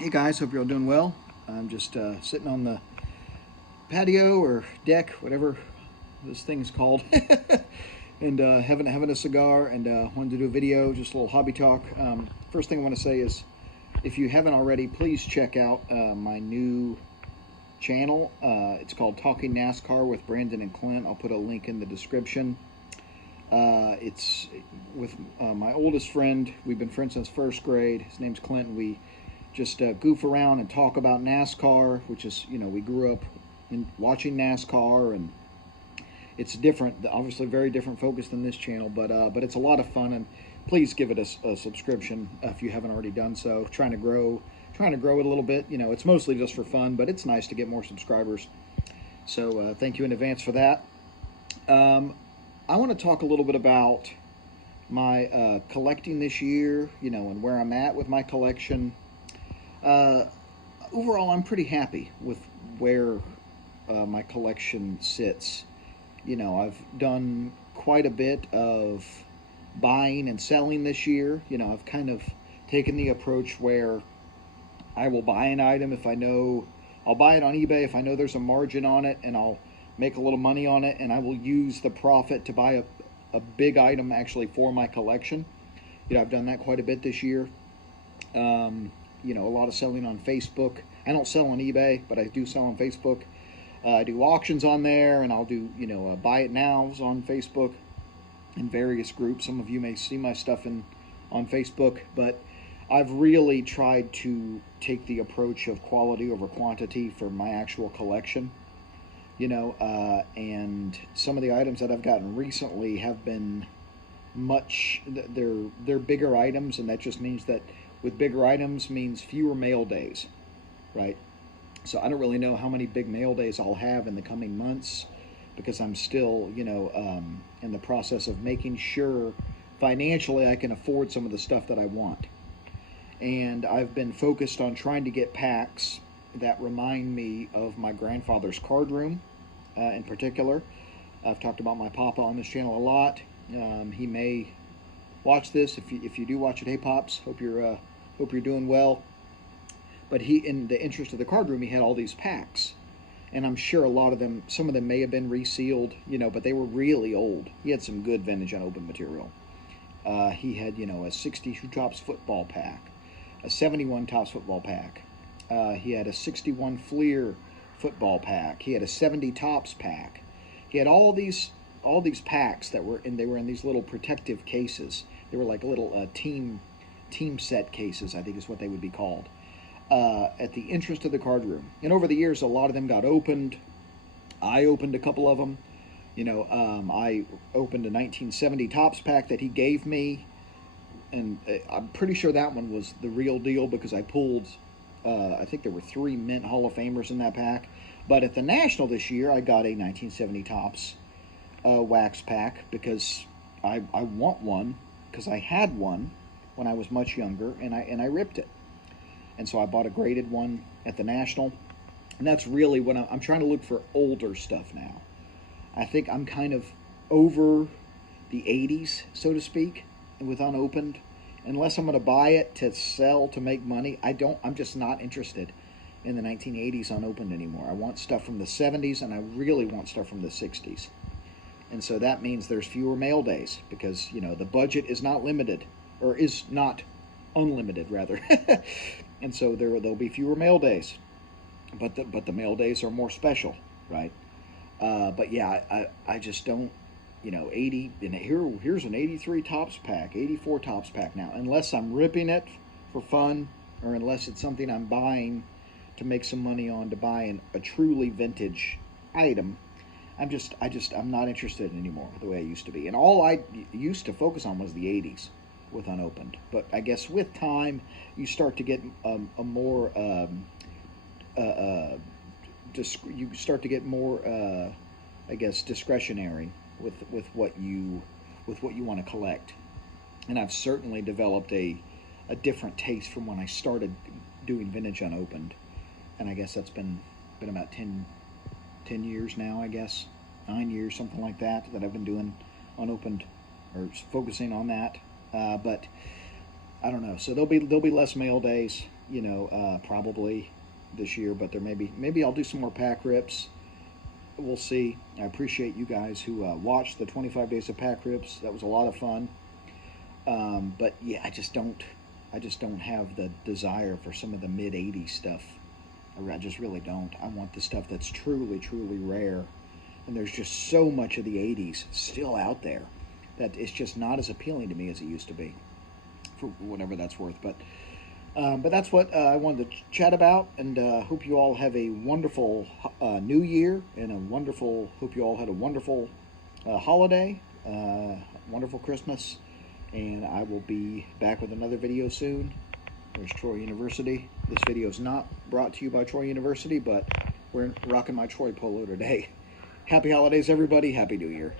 Hey guys, hope you're all doing well. I'm just sitting on the patio or deck, whatever this thing's called, and having a cigar and wanted to do a video, just a little hobby talk. First thing I want to say is, if you haven't already, please check out my new channel. It's called Talking NASCAR with Brandon and Clint. I'll put a link in the description. It's with my oldest friend. We've been friends since first grade. His name's Clint. We just goof around and talk about NASCAR, which is, we grew up watching NASCAR, and it's different, obviously very different focus than this channel, but it's a lot of fun, and please give it a subscription if you haven't already done so. Trying to grow it a little bit. It's mostly just for fun, but it's nice to get more subscribers. So thank you in advance for that. Um, I want to talk a little bit about my collecting this year, and where I'm at with my collection. Uh, Overall, I'm pretty happy with where my collection sits. I've done quite a bit of buying and selling this year. I've kind of taken the approach where I will buy an item if I know I'll buy it on eBay if I know there's a margin on it, and I'll make a little money on it, and I will use the profit to buy a big item actually for my collection. I've done that quite a bit this year. A lot of selling on Facebook. I don't sell on eBay, but I do sell on Facebook. I do auctions on there, and I'll do buy it nows on Facebook in various groups. Some of you may see my stuff in on Facebook, but I've really tried to take the approach of quality over quantity for my actual collection. And some of the items that I've gotten recently have been much. They're bigger items, and that just means that with bigger items means fewer mail days, right? So I don't really know how many big mail days I'll have in the coming months, because I'm still, in the process of making sure financially I can afford some of the stuff that I want. And I've been focused on trying to get packs that remind me of my grandfather's card room, in particular. I've talked about my papa on this channel a lot. He may watch this. If you do watch it, hey pops, hope you're doing well. But he, in the interest of the card room, he had all these packs, and I'm sure a lot of them, some of them may have been resealed, but they were really old. He had some good vintage unopened material. He had a 62 Tops football pack, a 71 Tops football pack. He had a 61 Fleer football pack. He had a 70 Tops pack. He had all these packs they were in these little protective cases. They were like little team set cases, I think is what they would be called. At the interest of the card room, and over the years, a lot of them got opened. I opened a couple of them. I opened a 1970 Tops pack that he gave me, and I'm pretty sure that one was the real deal because I pulled. I think there were 3 Mint Hall of Famers in that pack. But at the National this year, I got a 1970 Tops wax pack because I want one, because I had one when I was much younger, and I ripped it, and so I bought a graded one at the National, and that's really what I'm trying to look for older stuff now. I think I'm kind of over the 80s, so to speak, with unopened. Unless I'm going to buy it to sell to make money, I'm just not interested in the 1980s unopened anymore. I want stuff from the 70s, and I really want stuff from the 60s. And so that means there's fewer mail days because, the budget is not limited, or is not unlimited rather. And so there'll be fewer mail days, but the mail days are more special, right? But yeah, I just don't, 80, and here's an 83 Tops pack, 84 Tops pack now, unless I'm ripping it for fun, or unless it's something I'm buying to make some money on, to buy a truly vintage item. I'm not interested anymore the way I used to be. And all I used to focus on was the 80s with unopened. But I guess with time, you start to get a more uh, uh, you start to get more, I guess, discretionary with what you want to collect. And I've certainly developed a different taste from when I started doing vintage unopened. And I guess that's been about 10 years now, I guess 9 years, something like that I've been doing unopened, or focusing on that. But I don't know. So there'll be less mail days. you know, probably this year, but there maybe I'll do some more pack rips. We'll see. I appreciate you guys who watched the 25 days of pack rips. That was a lot of fun. But yeah, I just don't have the desire for some of the mid 80s stuff. I just really don't. I want the stuff that's truly, truly rare. And there's just so much of the 80s still out there that it's just not as appealing to me as it used to be, for whatever that's worth. But that's what I wanted to chat about, and hope you all have a wonderful New Year, and hope you all had a wonderful holiday, wonderful Christmas, and I will be back with another video soon. There's Troy University. This video is not brought to you by Troy University, but we're rocking my Troy polo today. Happy holidays, everybody. Happy New Year.